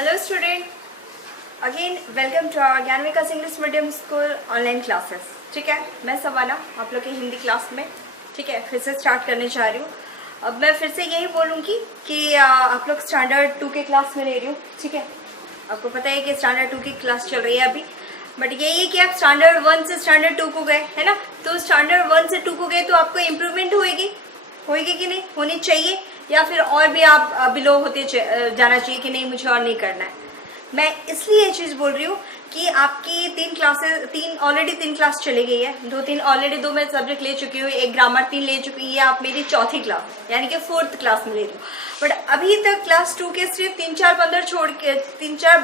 Hello student, again welcome to our Gyan Vikas English medium school online classes. ठीक है, मैं savanna आप लोग की हिंदी क्लास में ठीक है फिर से स्टार्ट करने जा रही हूँ। अब मैं फिर से यही बोलूँगी कि आप लोग स्टैंडर्ड 2 के क्लास में ले रही हूँ। ठीक है, आपको पता है कि स्टैंडर्ड 2 की क्लास चल रही है अभी, बट यही है कि आप स्टैंडर्ड 1 से स्टैंडर्ड 2 को गए है ना, तो स्टैंडर्ड 1 से 2 को गए तो आपको इम्प्रूवमेंट होएगी कि नहीं, होनी चाहिए, या फिर और भी आप बिलो होते जाना चाहिए कि नहीं मुझे और नहीं करना है। मैं इसलिए ये चीज़ बोल रही हूँ कि आपकी 3 ऑलरेडी 3 क्लास चली गई है, 2 ऑलरेडी 2 मैं सब्जेक्ट ले चुकी हूँ, 1 ग्रामर 3 ले चुकी है, आप मेरी चौथी क्लास यानी कि 4th क्लास में ले रही हूँ। बट अभी तक क्लास 2 के सिर्फ 3-4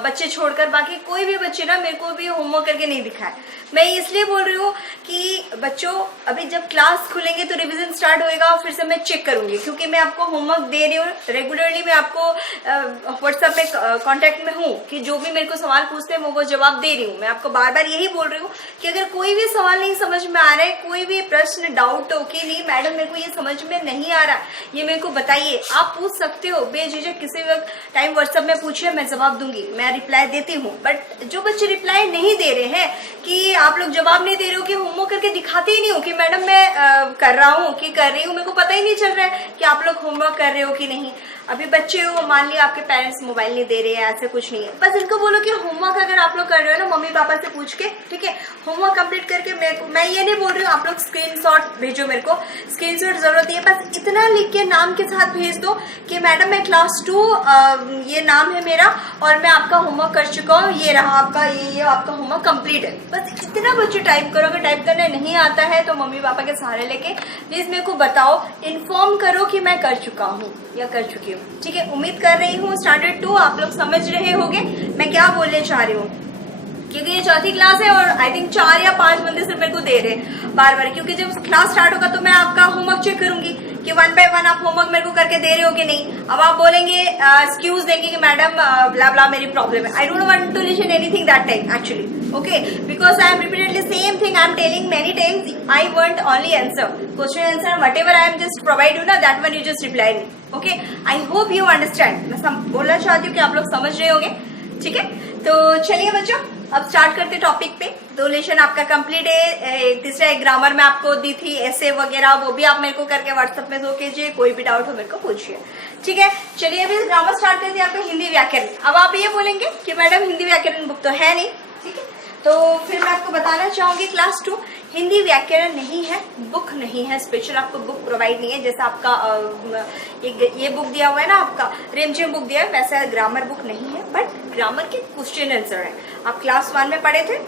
बच्चे छोड़कर बाकी कोई भी बच्चे ना मेरे को भी होमवर्क करके नहीं दिखाए। मैं इसलिए बोल रही हूँ कि बच्चों अभी जब क्लास खुलेंगे तो रिवीजन स्टार्ट होएगा और फिर से मैं चेक करूंगी, क्योंकि मैं आपको होमवर्क दे रही हूँ रेगुलरली। मैं आपको व्हाट्सएप में कांटेक्ट में हूँ कि जो भी मेरे को सवाल पूछते हैं वो जवाब दे रही हूँ। मैं आपको बार बार यही बोल रही हूँ कि अगर कोई भी सवाल नहीं समझ में आ रहा है, कोई भी प्रश्न डाउट हो कि नहीं मैडम मेरे को ये समझ में नहीं आ रहा, ये मेरे को बताइए, आप पूछ सकते हो बेझिझक, किसी वक्त टाइम व्हाट्सएप में पूछिए, मैं जवाब दूंगी, मैं रिप्लाई देती हूँ। बट जो बच्चे रिप्लाई नहीं दे रहे हैं कि आप लोग जवाब नहीं दे रहे हो कि होमवर्क करके दिखाते ही नहीं हो कि मैडम मैं कर रहा हूँ कि कर रही हूँ, मेरे को पता ही नहीं चल रहा है कि आप लोग होमवर्क कर रहे हो कि नहीं। अभी बच्चे हो, मान लिया आपके पेरेंट्स मोबाइल नहीं दे रहे हैं, ऐसे कुछ नहीं है, बस इनको बोलो कि होमवर्क अगर आप लोग कर रहे हो ना मम्मी पापा से पूछ के, ठीक है, होमवर्क कंप्लीट करके मैं ये नहीं बोल रही हूँ आप लोग स्क्रीनशॉट भेजो, मेरे को स्क्रीनशॉट जरूरत है, बस इतना लिख के नाम के साथ भेज दो कि मैडम मैं क्लास 2 ये नाम है मेरा और मैं आपका होमवर्क कर चुका हूँ, ये रहा आपका, ये आपका होमवर्क कंप्लीट है। बस इतना बच्चे टाइप करो। अगर टाइप करना नहीं आता है तो मम्मी पापा के सहारे लेके प्लीज मेरे को बताओ, इन्फॉर्म करो कि मैं कर चुका हूँ या कर चुकी हूँ। ठीक है, उम्मीद कर रही हूँ स्टैंडर्ड 2 आप लोग समझ रहे होंगे मैं क्या बोलने चाह रही हूँ, क्योंकि ये चौथी क्लास है और आई थिंक 4 या 5 बंदे सिर्फ मेरे को दे रहे हैं बार बार, क्योंकि जब क्लास स्टार्ट होगा तो मैं आपका होमवर्क चेक करूंगी कि 1 by 1 आप होमवर्क मेरे को करके दे रहे हो कि नहीं। अब आप बोलेंगे एक्सक्यूज देंगे कि मैडम ब्ला ब्ला मेरी प्रॉब्लम है। I don't want to listen anything that time actually, okay, because I am repeatedly same thing I am telling many times. I want only answer, question answer whatever I am just provide you ना, that one you just reply me. Okay, I hope you understand. मैं बोलना चाहती हूँ कि आप लोग समझ रहे होंगे। ठीक है, तो चलिए बच्चों अब स्टार्ट करते टॉपिक पे। 2 लेसन आपका कंप्लीट है, तीसरा एक ग्रामर में आपको दी थी ऐसे वगैरह, वो भी आप मेरे को करके व्हाट्सएप में दो कीजिए, कोई भी डाउट हो मेरे को पूछिए। ठीक है, चलिए अभी ग्रामर स्टार्ट करते हैं आपका हिंदी व्याकरण। अब आप ये बोलेंगे कि मैडम हिंदी व्याकरण बुक तो है नहीं, ठीक है, तो फिर मैं आपको बताना चाहूंगी क्लास 2 हिंदी व्याकरण नहीं है, बुक नहीं है, स्पेशल आपको बुक प्रोवाइड नहीं है। जैसे आपका ये बुक दिया हुआ है ना, आपका रेमझेम बुक दिया है, वैसा ग्रामर बुक नहीं है, बट ग्रामर के क्वेश्चन आंसर है। आप क्लास 1 में पढ़े थे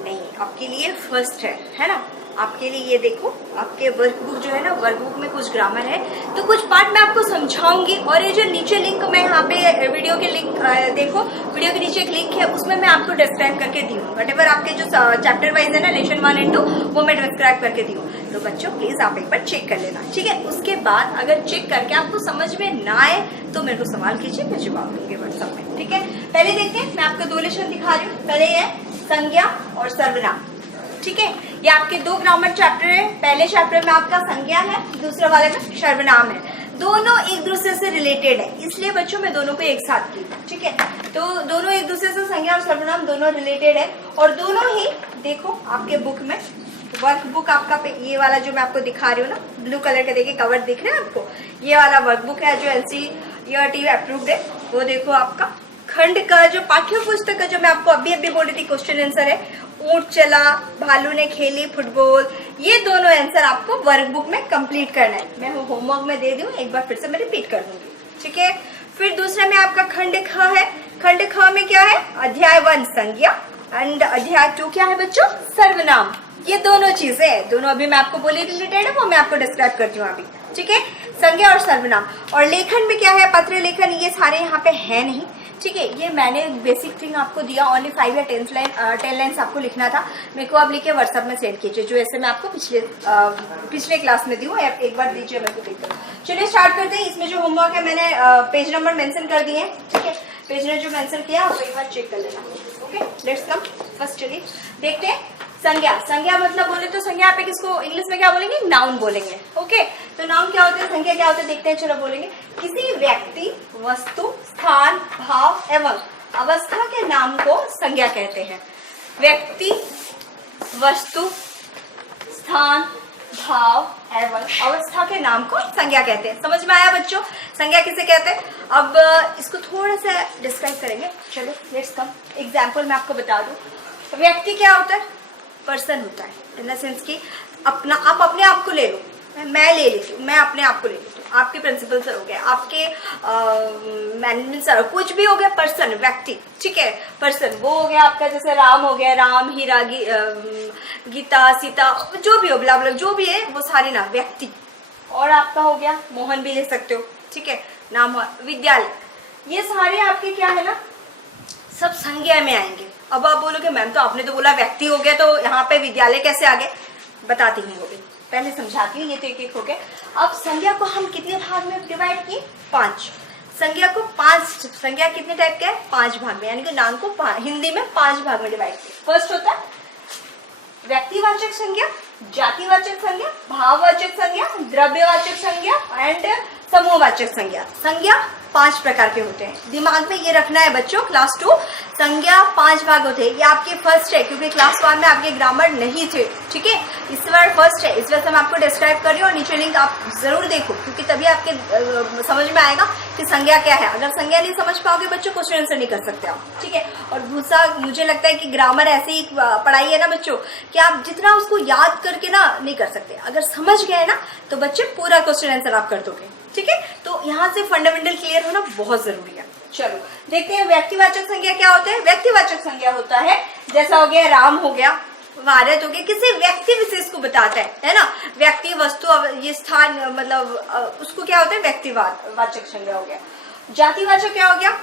नहीं, आपके लिए फर्स्ट है ना, आपके लिए ये देखो, आपके वर्कबुक जो है ना, वर्कबुक में कुछ ग्रामर है, तो कुछ पार्ट मैं आपको समझाऊंगी। और ये जो नीचे लिंक मैं यहाँ पे वीडियो के लिंक देखो, वीडियो के नीचे एक लिंक है, उसमें मैं आपको डिस्क्राइब करके दी हूँ। वटेवर आपके जो चैप्टर वाइज है ना, लेसन 1 and 2 वो मैं डिस्क्राइब करके दी हूँ। तो बच्चों प्लीज आप एक बार चेक कर लेना, ठीक है। उसके बाद अगर चेक करके आपको समझ में ना आए तो मेरे को सवाल कीजिए, मैं जवाब दूंगी व्हाट्सएप में। ठीक है, पहले देखते हैं, मैं आपको 2 लेसन दिखा रही हूँ। पहले है संज्ञा और सर्वनाम। ठीक है, ये आपके 2 ग्रामर चैप्टर है। पहले चैप्टर में आपका संज्ञा है, दूसरे वाले में सर्वनाम है। दोनों एक दूसरे से रिलेटेड है, इसलिए बच्चों मैं दोनों को एक साथ की। ठीक है, तो दोनों एक दूसरे से, संज्ञा और सर्वनाम दोनों रिलेटेड है, और दोनों ही देखो आपके बुक में वर्कबुक आपका ये वाला जो मैं आपको दिखा रही हूँ ना, ब्लू कलर का देखिए कवर दिख रहा है आपको, ये वाला वर्कबुक है जो NCERT अप्रूव्ड है। वो देखो आपका खंड का जो पाठ्य पुस्तक का जो मैं आपको अभी बोल रही थी क्वेश्चन आंसर है, ऊंट चला, भालू ने खेली फुटबॉल, ये दोनों आंसर आपको वर्कबुक में कंप्लीट करना है। मैं होमवर्क में दे दूं, एक बार फिर से मैं रिपीट कर दूंगी। ठीक है, फिर दूसरा में आपका खंड ख है। खंड ख में क्या है, अध्याय 1 संज्ञा एंड अध्याय 2 क्या है बच्चों, सर्वनाम। ये दोनों चीजें हैं, दोनों अभी मैं आपको बोली रिलेटेड है, वो मैं आपको डिस्क्राइब करती हूँ अभी। ठीक है, संज्ञा और सर्वनाम। और लेखन में क्या है, पत्र लेखन, ये सारे यहाँ पे है नहीं। ठीक है, ये मैंने बेसिक थिंग आपको दिया, ओनली 5 या 10 लाइन्स आपको लिखना था, मेरे को आप लिखे व्हाट्सएप में सेंड कीजिए, जो ऐसे मैं आपको पिछले क्लास में दी हूँ, एक बार दीजिए मेरे को देखकर। चलिए स्टार्ट करते हैं। इसमें जो होमवर्क है मैंने पेज नंबर मेंशन कर दिए हैं। ठीक है, पेज ने जो मेंशन किया आप एक बार चेक कर लेना। Okay, let's come first. चलिए देखते हैं संज्ञा, संज्ञा मतलब बोले तो संज्ञा पे किसको इंग्लिश में क्या बोलेंगे, नाउन बोलेंगे। ओके, तो नाउन क्या होते हैं, संज्ञा क्या होते हैं, देखते हैं, चलो बोलेंगे। किसी व्यक्ति, वस्तु, स्थान, भाव एवं अवस्था के नाम को संज्ञा कहते हैं। व्यक्ति, वस्तु, स्थान, भाव एवं अवस्था के नाम को संज्ञा कहते हैं। समझ में आया बच्चों, संज्ञा किसे कहते हैं? अब इसको थोड़ा सा डिस्क्राइब करेंगे। चलो लेट्स कम, एग्जाम्पल मैं आपको बता दूं। व्यक्ति क्या होता है, पर्सन होता है, इन द सेंस कि अपना, आप अपने आप को ले लो, मैं ले लेती हूँ, मैं अपने आप को ले लेती हूँ, आपके प्रिंसिपल सर हो गए, आपके मैनेजमेंट सर, कुछ भी हो गया, पर्सन, व्यक्ति, ठीक है, पर्सन वो हो गया आपका, जैसे राम हो गया, राम, हीरा, गीता, सीता, जो भी हो, ब्ला ब्ला, जो भी है वो सारे नाम व्यक्ति। और आपका हो गया मोहन भी ले सकते हो, ठीक है, नाम। विद्यालय, ये सारे आपके क्या है ना, सब संज्ञा में आएंगे। अब आप बोलोगे मैम तो आपने तो बोला व्यक्ति हो गया, तो यहाँ पे विद्यालय कैसे आ गए, बताती हूँ वो भी, पहले समझाती हूँ। ये तो एक एक हो गया। अब संज्ञा को हम कितने भाग में डिवाइड किए, 5। संज्ञा को 5, संज्ञा कितने टाइप का है, 5 भाग में, यानी कि नाम को हिंदी में 5 भाग में डिवाइड किए। फर्स्ट होता है व्यक्तिवाचक संज्ञा, जातिवाचक संज्ञा, भाववाचक संज्ञा, द्रव्यवाचक संज्ञा एंड समूहवाचक संज्ञा। संज्ञा 5 प्रकार के होते हैं, दिमाग में ये रखना है बच्चों। क्लास 2 संज्ञा 5 भाग होते हैं। ये आपके फर्स्ट है, क्योंकि क्लास 1 में आपके ग्रामर नहीं थे, ठीक है, इस बार फर्स्ट है, इस वजह से मैं आपको डिस्क्राइब कर रही हूँ। नीचे लिंक आप जरूर देखो, क्योंकि तभी आपके समझ में आएगा कि संज्ञा क्या है। अगर संज्ञा नहीं समझ पाओगे बच्चों, क्वेश्चन आंसर नहीं कर सकते आप, ठीक है। और दूसरा, मुझे लगता है कि ग्रामर ऐसे ही पढ़ाई है ना बच्चों, कि आप जितना उसको याद करके ना नहीं कर सकते, अगर समझ गए ना तो बच्चे पूरा क्वेश्चन आंसर आप कर दोगे, ठीक है। तो यहाँ से फंडामेंटल क्लियर होना बहुत जरूरी है। चलो देखते हैं व्यक्तिवाचक संज्ञा क्या होता है। व्यक्तिवाचक संज्ञा होता है, जैसा हो गया राम हो गया, भारत हो गया, किसी व्यक्ति विशेष को बताता है ना। व्यक्ति, वस्तु, ये स्थान, मतलब उसको क्या होता है, व्यक्तिवाचक संज्ञा हो गया। जातिवाचक क्या हो गया,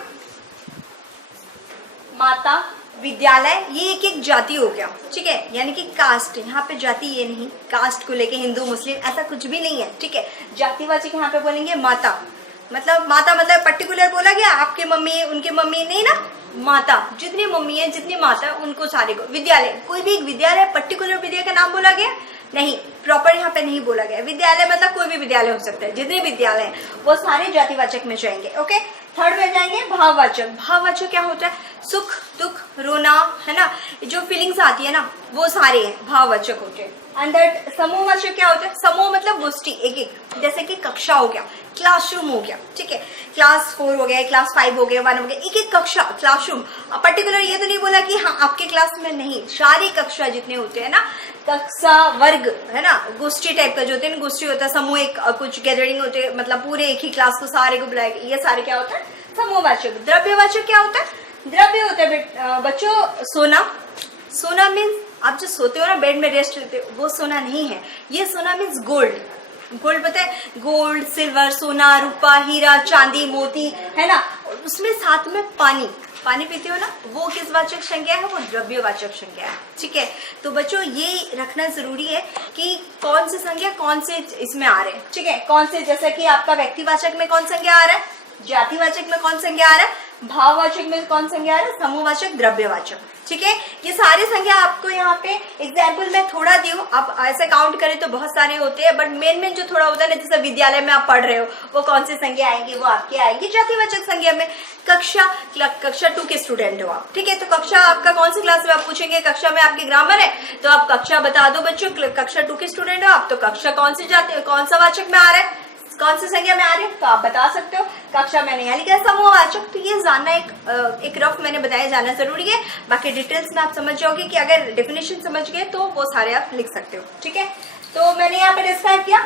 माता, विद्यालय, ये एक एक जाति हो गया, ठीक है, यानी कि कास्ट। यहाँ पे जाति ये नहीं, कास्ट को लेके हिंदू मुस्लिम ऐसा कुछ भी नहीं है, ठीक है। जातिवाचक यहाँ पे बोलेंगे माता, मतलब माता मतलब पर्टिकुलर बोला गया आपके मम्मी उनके मम्मी, नहीं ना, माता, जितनी मम्मी है जितनी माता उनको सारे को। विद्यालय, कोई भी विद्यालय, पर्टिकुलर विद्यालय का नाम बोला गया नहीं, प्रॉपर यहाँ पे नहीं बोला गया। विद्यालय मतलब कोई भी विद्यालय हो सकता है, जितने विद्यालय हैं वो सारे जातिवाचक में जाएंगे। ओके, थर्ड में जाएंगे भाववाचक। भाववाचक क्या होता है, सुख, दुख, रोना, है ना, जो फीलिंग्स आती है ना, वो सारे भाववाचक होते हैं। एंड दैट समूहवाचक क्या होता है, समूह मतलब गोष्ठी, एक एक, जैसे कि कक्षा हो गया, क्लासरूम हो गया, ठीक है, क्लास 4 हो गया, क्लास 5 हो गया, 1 हो गया, एक एक कक्षा, क्लासरूम। पर्टिकुलर ये तो नहीं बोला कि हाँ आपके क्लास में नहीं, सारी कक्षा जितने होते हैं ना, कक्षा, वर्ग, है ना, गोष्ठी टाइप का जो होते हैं, गोष्ठी होता है, समूह, एक कुछ गैदरिंग होते हैं, मतलब पूरे एक ही क्लास को सारे को बुलाएगा, ये सारे क्या होता है, समूहवाचक। द्रव्यवाचक क्या होता है, द्रव्य होता है बच्चों सोना। सोना मीन्स आप जो सोते हो ना, बेड में रेस्ट लेते हो, वो सोना नहीं है, ये सोना मीन्स गोल्ड। गोल्ड पता है, गोल्ड, सिल्वर, सोना, रूपा, हीरा, चांदी, मोती, है ना, उसमें साथ में पानी, पानी पीते हो ना, वो किस वाचक संज्ञा है, वो द्रव्यवाचक संज्ञा है, ठीक है। तो बच्चों ये रखना जरूरी है कि कौन से संज्ञा कौन से इसमें आ रहे हैं, ठीक है, कौन से, जैसे कि आपका व्यक्तिवाचक में कौन संज्ञा आ रहा है, जातिवाचक में कौन संज्ञा आ रहा है, भाववाचक में कौन संज्ञा आ रहा है, समूहवाचक, द्रव्यवाचक, ठीक है। ये सारे संज्ञा आपको यहाँ पे एग्जाम्पल में थोड़ा दी हूँ, आप ऐसे काउंट करें तो बहुत सारे होते हैं, बट मेन जो थोड़ा होता है ना, जैसे विद्यालय में आप पढ़ रहे हो, वो कौन सी संज्ञा आएंगी, वो आपके आएंगी जातिवाचक संज्ञा में। कक्षा 2 के स्टूडेंट हो आप, ठीक है, तो कक्षा आपका कौन सी क्लास में, आप पूछेंगे कक्षा में आपकी ग्रामर है, तो आप कक्षा बता दो बच्चों, कक्षा 2 के स्टूडेंट हो आप, तो कक्षा कौन सी जाति, कौन सा वाचक में आ रहा है, कौन सी संज्ञा में आ रही है, तो आप बता सकते हो। कक्षा मैंने यहाँ लिखा है समूहवाचक, तो ये जानना एक रफ मैंने बताया, जाना जरूरी है। बाकी डिटेल्स में आप समझ जाओगे कि अगर डेफिनेशन समझ गए तो वो सारे आप लिख सकते हो, ठीक है। तो मैंने यहाँ पे डिस्क्राइब किया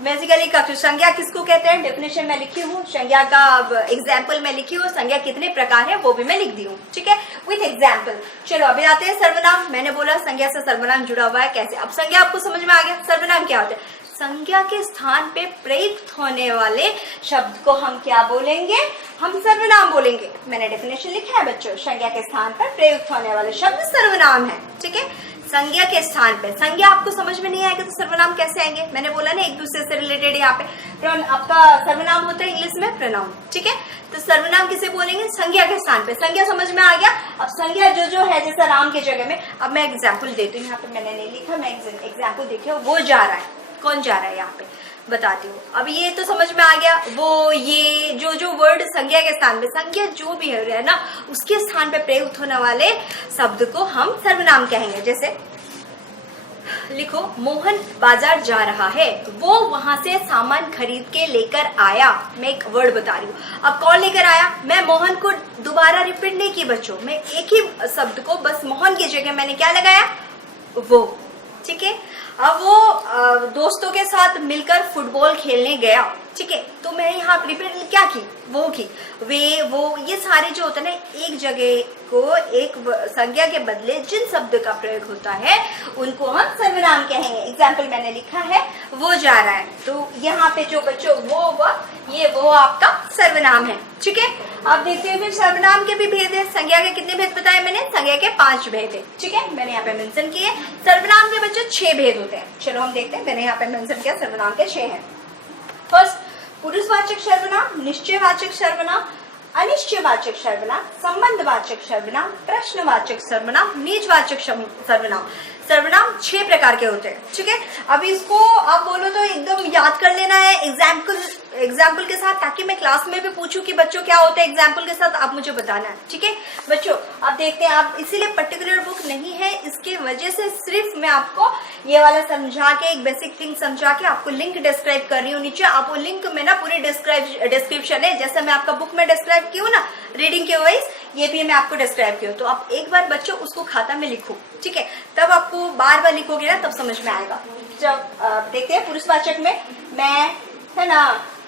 बेसिकली संज्ञा किसको कहते हैं, डेफिनेशन में लिखी हूँ, संज्ञा का एग्जाम्पल में लिखी हूँ, संज्ञा कितने प्रकार है वो भी मैं लिख दी हूँ, ठीक है, विथ एग्जाम्पल। चलो अभी आते हैं सर्वनाम। मैंने बोला संज्ञा से सर्वनाम जुड़ा हुआ है कैसे। अब संज्ञा आपको समझ में आ गया, सर्वनाम क्या होता है, संज्ञा के स्थान पे प्रयुक्त होने वाले शब्द को हम क्या बोलेंगे, हम सर्वनाम बोलेंगे। मैंने डेफिनेशन लिखा है बच्चों, संज्ञा के स्थान पर प्रयुक्त होने वाले शब्द सर्वनाम है, ठीक है। संज्ञा के स्थान पे। संज्ञा आपको समझ में नहीं आएगा तो सर्वनाम कैसे आएंगे? मैंने बोला ना, एक दूसरे से रिलेटेड यहाँ पे आपका सर्वनाम होता है इंग्लिश में प्रोनाउन, ठीक है। तो सर्वनाम किसे बोलेंगे? संज्ञा के स्थान पे। संज्ञा समझ में आ गया। अब संज्ञा जो है, जैसे राम की जगह में, अब मैं एग्जाम्पल देती हूँ। यहाँ पे मैंने नहीं लिखा, मैं एग्जाम्पल देखिए, वो जा रहा है, कौन जा रहा है यहाँ पे बताती हूँ। अब ये तो समझ में आ गया, वो ये जो वर्ड संज्ञा के स्थान पे, संज्ञा जो भी है ना, उसके स्थान पे प्रयुक्त होने वाले शब्द को हम सर्वनाम कहेंगे। जैसे लिखो, मोहन बाजार जा रहा है, वो वहां से सामान खरीद के लेकर आया। मैं एक वर्ड बता रही हूँ। अब कौन लेकर आया? मैं मोहन को दोबारा रिपीट नहीं की बच्चों, मैं एक ही शब्द को बस मोहन की जगह मैंने क्या लगाया? वो, ठीक है। अब वो दोस्तों के साथ मिलकर फुटबॉल खेलने गया, ठीक है। तो मैं यहाँ रिपीट क्या की? वो की, वे, वो, ये सारे जो होता है ना, एक जगह को एक संज्ञा के बदले जिन शब्द का प्रयोग होता है उनको हम सर्वनाम कहेंगे। एग्जाम्पल मैंने लिखा है, वो जा रहा है, तो यहाँ पे जो बच्चों वो आपका सर्वनाम है, ठीक है। आप देखते हैं फिर सर्वनाम के भी भेद है। संज्ञा के कितने भेद बताए मैंने? संज्ञा के 5 भेद है, ठीक है। मैंने यहाँ पे मेंशन किए। सर्वनाम के बच्चों 6 भेद होते हैं। चलो हम देखते हैं, मैंने यहाँ पे मेंशन किया सर्वनाम के 6 हैं। फर्स्ट, पुरुषवाचक सर्वनाम, निश्चयवाचक सर्वनाम, अनिश्चयवाचक सर्वनाम, संबंधवाचक सर्वनाम, प्रश्नवाचक सर्वनाम, निजवाचक सर्वनाम। सर्वनाम 6 प्रकार के होते हैं, ठीक है। अब इसको आप बोलो तो एकदम याद कर लेना है एग्जाम्पल के साथ, ताकि मैं क्लास में भी पूछूं कि बच्चों क्या होता है एग्जाम्पल के साथ, आप मुझे बताना है, ठीक है बच्चों। अब देखते हैं, आप इसीलिए पर्टिकुलर बुक नहीं है, इसके वजह से सिर्फ मैं आपको ये वाला समझा के, एक बेसिक थिंग समझा के आपको लिंक डिस्क्राइब कर रही हूँ। नीचे आपको लिंक में ना पूरी डिस्क्रिप्शन है, जैसे मैं आपका बुक में डिस्क्राइब की हूँ ना रीडिंग के वाइज, ये भी मैं आपको डिस्क्राइब की हूँ। तो आप एक बार बच्चों उसको खाता में लिखो, ठीक है, तब आपको बार बार लिखोगे ना तब समझ में आएगा। जब देखते हैं पुरुषवाचक में मैं, है ना,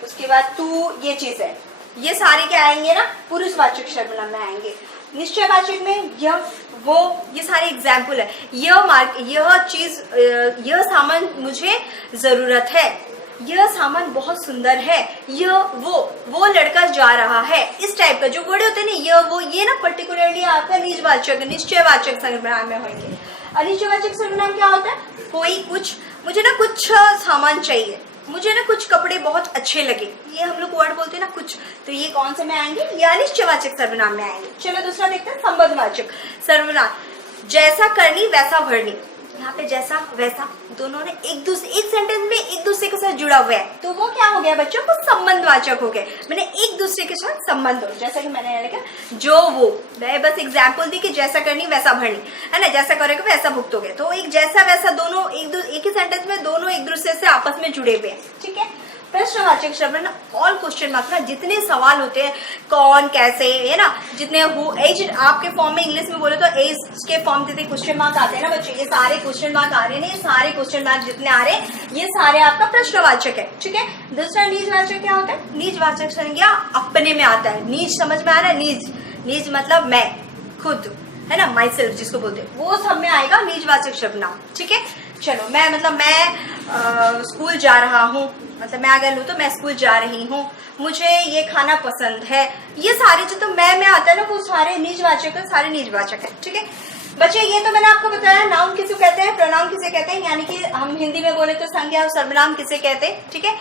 उसके बाद तू, ये चीज है, ये सारे क्या आएंगे ना, पुरुषवाचक सर्वनाम में आएंगे। निश्चयवाचक में यह, वो, ये सारे एग्जाम्पल है। यह चीज, यह सामान मुझे जरूरत है, यह सामान बहुत सुंदर है, यह, वो लड़का जा रहा है, इस टाइप का जो वर्ड होते हैं ना, यह, वो, ये ना पर्टिकुलरली आपका निजवाचक, निश्चयवाचक सर्वनाम में होंगे। अनिश्चयवाचक सर्वनाम क्या होता है? कोई, कुछ, मुझे ना कुछ सामान चाहिए, मुझे ना कुछ कपड़े बहुत अच्छे लगे, ये हम लोग वर्ड बोलते हैं ना कुछ, तो ये कौन से में आएंगे? ये अनिश्चयवाचक सर्वनाम में आएंगे। चलो दूसरा देखते हैं, संबंधवाचक सर्वनाम। जैसा करनी वैसा भरनी, यहाँ पे जैसा वैसा दोनों ने एक सेंटेंस में एक दूसरे के साथ जुड़ा हुआ है, तो वो क्या हो गया बच्चों? वो संबंधवाचक हो गए। मैंने एक दूसरे के साथ संबंध हो, जैसा कि मैंने लिखा जो वो, मैं बस एग्जाम्पल दी कि जैसा करनी वैसा भरनी, है ना, जैसा करोगे वैसा भुगतोगे। तो एक जैसा वैसा दोनों एक ही सेंटेंस में दोनों एक दूसरे से आपस में जुड़े हुए हैं, ठीक है। प्रश्नवाचक सर्वनाम ऑल क्वेश्चन मार्क, ना जितने सवाल होते हैं, कौन, कैसे, है ना, जितने हु, एज आपके फॉर्म में इंग्लिश में बोले तो एज के फॉर्म जितने क्वेश्चन मार्क आते हैं ना बच्चों, ये सारे क्वेश्चन मार्क आ रहे हैं, ये सारे क्वेश्चन मार्क जितने आ रहे हैं ये सारे आपका प्रश्नवाचक है, ठीक है। दूसरा निजवाचक क्या होता है? निजवाचक संज्ञा अपने में आता है। निज समझ में आ रहा है? निज मतलब मैं, खुद, है ना, माई सेल्फ जिसको बोलते हैं, वो सब में आएगा निजवाचक सर्वनाम, ठीक है। चलो, मैं मतलब मैं स्कूल जा रहा हूँ, मतलब मैं अगर लूँ तो मैं स्कूल जा रही हूँ, मुझे ये खाना पसंद है, ये सारे जो तो मैं में आता है ना, वो सारे निजवाचक है, सारे निजवाचक है, ठीक है बच्चे। ये तो मैंने आपको बताया नाउन किसे कहते हैं, प्रोनाउन किसे कहते हैं, यानी कि हम हिंदी में बोले तो संज्ञा और सर्वनाम किसे कहते हैं, ठीक है।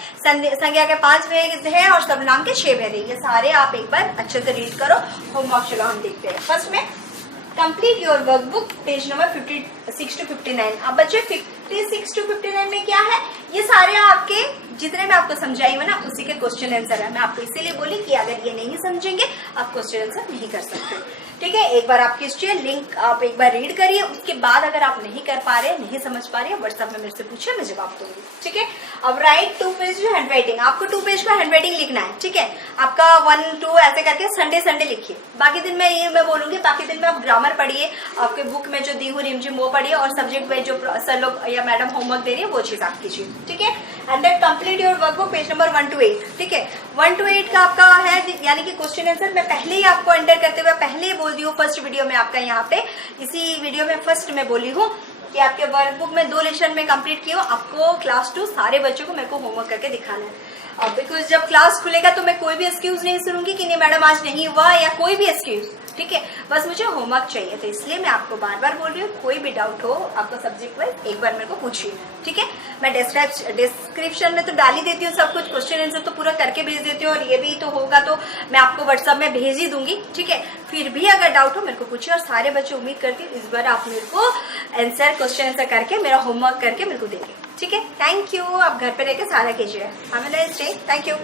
संज्ञा के 5 भेद है और सर्वनाम के 6 भेद है। ये सारे आप एक बार अच्छे से रीड करो। होमवर्क चलो हम देखते हैं। फर्स्ट में complete your workbook, page number 56 to 59। अब बच्चे 56 to 59 में क्या है? ये सारे आपके जितने मैं आपको समझाई हूँ ना, उसी के क्वेश्चन आंसर है। मैं आपको इसीलिए बोली कि अगर ये नहीं समझेंगे आप क्वेश्चन आंसर नहीं कर सकते, ठीक है। एक बार आप खींचिए लिंक, आप एक बार रीड करिए, उसके बाद अगर आप नहीं कर पा रहे, नहीं समझ पा रहे, व्हाट्सएप में मेरे से पूछिए, मैं जवाब दूंगी, ठीक है। अब राइट 2 पेज हैंड राइटिंग, आपको 2 पेज का हैंड राइटिंग लिखना है, ठीक है। आपका 1, 2 ऐसे करके संडे लिखिए। बाकी दिन में ये मैं बोलूंगी, बाकी दिन में आप ग्रामर पढ़िए, आपके बुक में जो दी हुई रिमझिम वो पढ़िए, और सब्जेक्ट में जो सर लोग या मैडम होमवर्क दे रही है वो चीज आप कीजिए, ठीक है। And then complete your workbook, page number 1 to 8, ठीक है। 1 to 8 का आपका है, यानी कि क्वेश्चन आंसर मैं पहले ही आपको एंटर करते हुए पहले ही बोल दी हूँ फर्स्ट वीडियो में आपका, यहाँ पे इसी वीडियो में फर्स्ट में बोली हूँ कि आपके वर्कबुक में 2 लेसन में कंप्लीट किया, आपको क्लास 2 सारे बच्चों को मेरे को होमवर्क करके दिखाना है। अब बिकॉज जब क्लास खुलेगा तो मैं कोई भी एक्सक्यूज नहीं सुनूंगी कि नहीं मैडम आज नहीं हुआ, या कोई भी एक्सक्यूज, ठीक है, बस मुझे होमवर्क चाहिए, तो इसलिए मैं आपको बार बार बोल रही हूँ, कोई भी डाउट हो आपको सब्जेक्ट वाइज एक बार मेरे को पूछिए, ठीक है। मैं डिस्क्रिप्शन में तो डाल ही देती हूँ सब कुछ, क्वेश्चन आंसर तो पूरा करके भेज देती हूँ, और ये भी तो होगा तो मैं आपको व्हाट्सएप में भेज ही दूंगी, ठीक है। फिर भी अगर डाउट हो मेरे को पूछिए, और सारे बच्चे उम्मीद करती हूँ इस बार आप मेरे को क्वेश्चन आंसर करके मेरा होमवर्क करके मेरे को देंगे, ठीक है। थैंक यू, आप घर पे रहकर सारा कीजिए। Have a nice day, thank you.